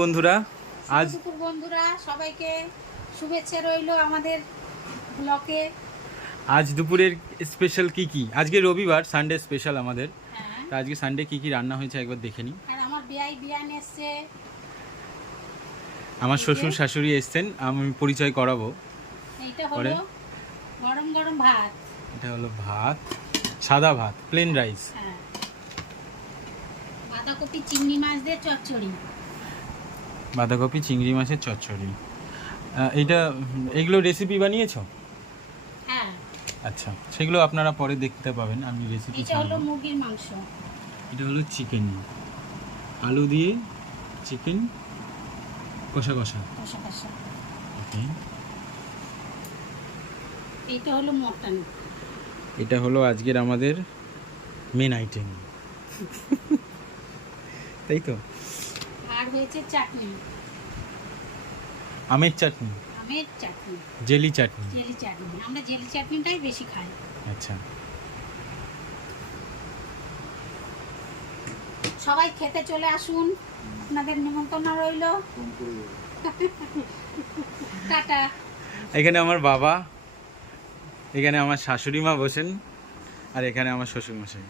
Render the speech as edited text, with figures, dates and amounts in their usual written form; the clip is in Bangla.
বন্ধুরা আজ দুপুর বন্ধুরা সবাইকে শুভেচ্ছা রইলো আমাদের ব্লকে। আজ দুপুরের স্পেশাল কি আজকে রবিবার, সানডে স্পেশাল আমাদের। হ্যাঁ, তা আজকে সানডে কি রান্না হয়েছে একবার দেখে নিই। আর আমার বিয়ান এসছে। আমার এই যে, শ্বশুর শাশুড়ি এসছেন, আমি পরিচয় করাবো। এইটা পরে? হলো গরম গরম ভাত। এটা হলো ভাত, সাদা ভাত, প্লেন রাইস। হ্যাঁ, বাঁধাকপি চিংড়ি মাছ দিয়ে চচ্চড়ি। বাঁধাকপি চিংড়ি মাছের চচ্চড়ি। এগুলো রেসিপি বানিয়েছো? হ্যাঁ, আচ্ছা, সেগুলো আপনারা পরে দেখতে পাবেন, আমি রেসিপি এটা হলো মুরগির মাংস। এটা হলো চিকেন, আলু দিয়ে চিকেন কষা কষা। কষা কষা। ওকে, এইটা হলো মটন। এটা হলো আজকের আমাদের মেন আইটেম, তাই তো। আর হয়েছে চাটনি, আমের চাটনি, আমের চাটনি, জেলি চাটনি। জেলি চাটনি। আমরা জেলি চাটনিটাই বেশি খাই। আচ্ছা, সবাই খেতে চলে আসুন, আপনাদের নিমন্ত্রণ রইলো। টাটা। এখানে আমার বাবা, এখানে আমার শাশুড়ি মা বসেন, আর এখানে আমার শ্বশুর মশাই।